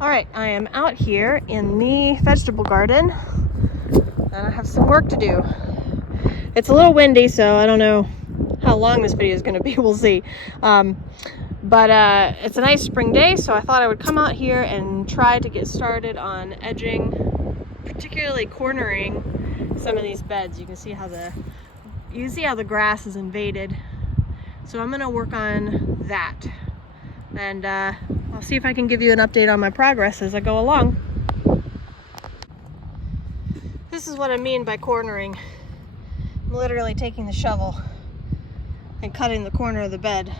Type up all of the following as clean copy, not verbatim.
All right, I am out here in the vegetable garden and I have some work to do. It's a little windy, so I don't know how long this video is going to be. We'll see. But it's a nice spring day, so I thought I would come out here and try to get started on edging, particularly cornering some of these beds. You can see how the grass is invaded. So I'm going to work on that, and I'll see if I can give you an update on my progress as I go along. This is what I mean by cornering. I'm literally taking the shovel and cutting the corner of the bed.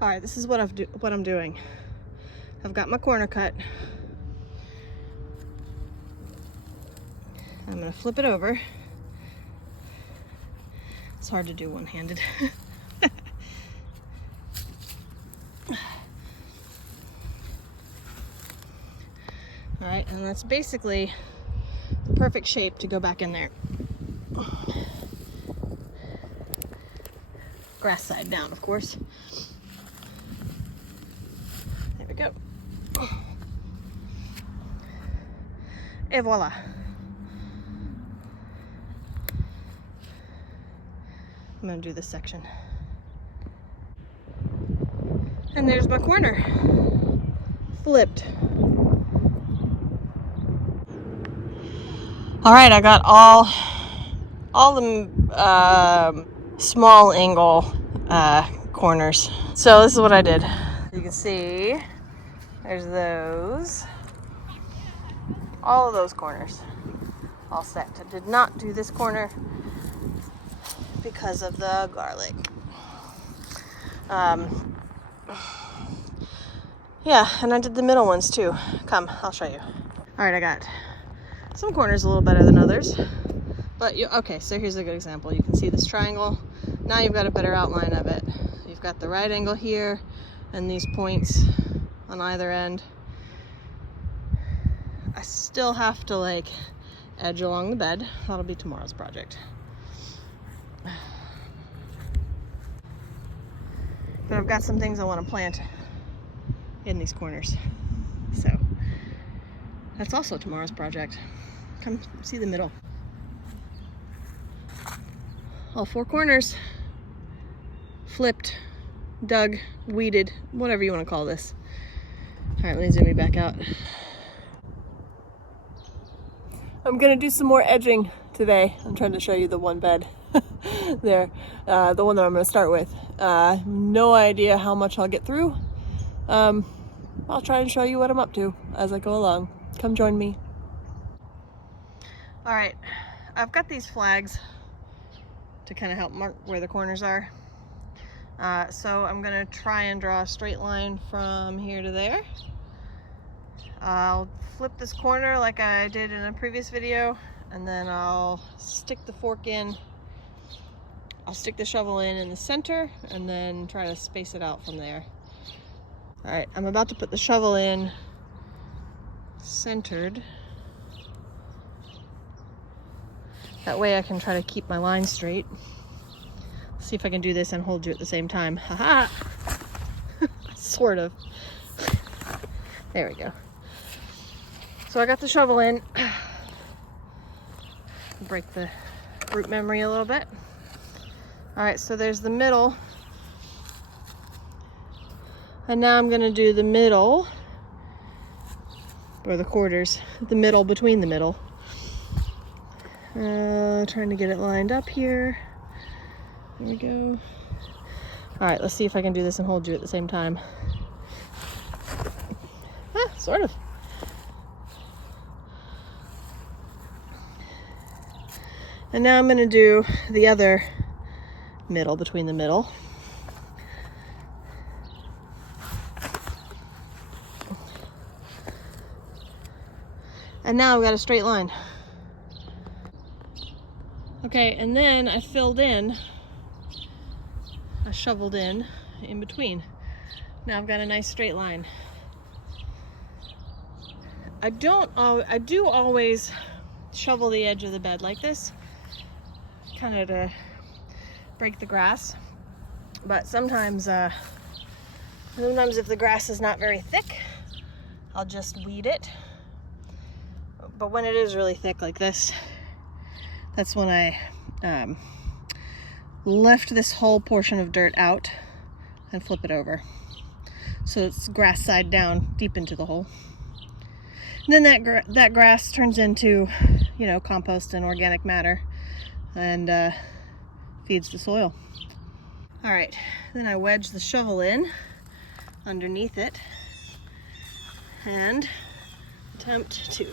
All right, this is what I'm doing. I've got my corner cut. I'm gonna flip it over. It's hard to do one-handed. All right, and that's basically the perfect shape to go back in there. Grass side down, of course. There we go. Et voila. I'm gonna do this section. And there's my corner. Flipped. All right, I got all the small angle corners. So this is what I did. You can see there's those. All of those corners all set. I did not do this corner because of the garlic. Yeah, and I did the middle ones too. Come, I'll show you. All right, I got some corners a little better than others, but okay, so here's a good example. You can see this triangle. Now you've got a better outline of it. You've got the right angle here and these points on either end. I still have to like edge along the bed. That'll be tomorrow's project. But I've got some things I want to plant in these corners. So that's also tomorrow's project. Come see the middle. All four corners flipped, dug, weeded, whatever you want to call this. All right, let me zoom you back out. I'm gonna do some more edging today. I'm trying to show you the one bed there, the one that I'm gonna start with. No idea how much I'll get through. I'll try and show you what I'm up to as I go along. Come join me. All right, I've got these flags to kind of help mark where the corners are. So I'm gonna try and draw a straight line from here to there. I'll flip this corner like I did in a previous video, and then I'll stick the fork in. I'll stick the shovel in the center and then try to space it out from there. All right, I'm about to put the shovel in centered. That way I can try to keep my line straight. See if I can do this and hold you at the same time. Haha! Sort of. There we go. So I got the shovel in. Break the root memory a little bit. All right, so there's the middle. And now I'm gonna do the middle, or the quarters, the middle between the middle. Trying to get it lined up here. There we go. All right, let's see if I can do this and hold you at the same time. Sort of. And now I'm gonna do the other middle between the middle. And now I've got a straight line. Okay, and then I shoveled in between. Now I've got a nice straight line. I do always shovel the edge of the bed like this, kind of to break the grass, but sometimes Sometimes if the grass is not very thick, I'll just weed it. But when it is really thick like this, that's when I lift this whole portion of dirt out and flip it over. So it's grass side down deep into the hole. And then that grass turns into, you know, compost and organic matter and feeds the soil. All right, then I wedge the shovel in underneath it and attempt to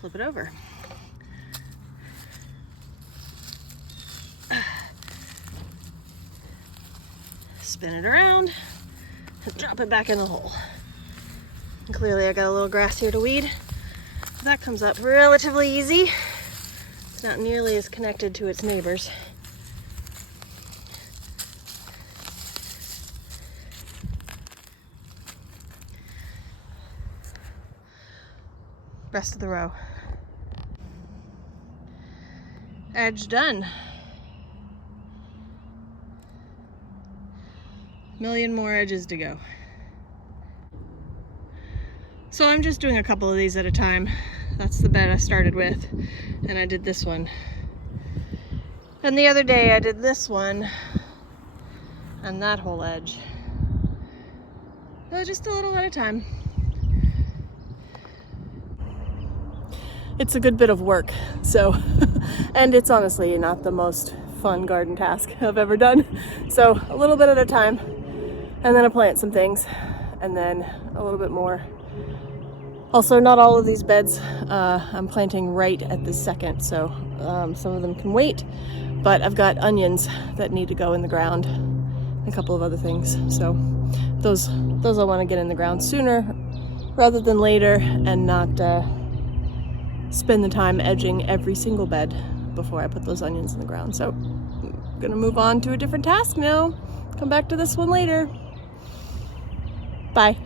flip it over. Spin it around and drop it back in the hole. And clearly I got a little grass here to weed. That comes up relatively easy. It's not nearly as connected to its neighbors. Rest of the row. Edge done. Million more edges to go. So I'm just doing a couple of these at a time. That's the bed I started with, and I did this one. And the other day I did this one and that whole edge. So just a little at a time. It's a good bit of work, so, and it's honestly not the most fun garden task I've ever done. So a little bit at a time, and then I plant some things, and then a little bit more. Also, not all of these beds I'm planting right at this second, so some of them can wait, but I've got onions that need to go in the ground, and a couple of other things. So those I want to get in the ground sooner rather than later, and not spend the time edging every single bed before I put those onions in the ground. So I'm gonna move on to a different task now. Come back to this one later. Bye.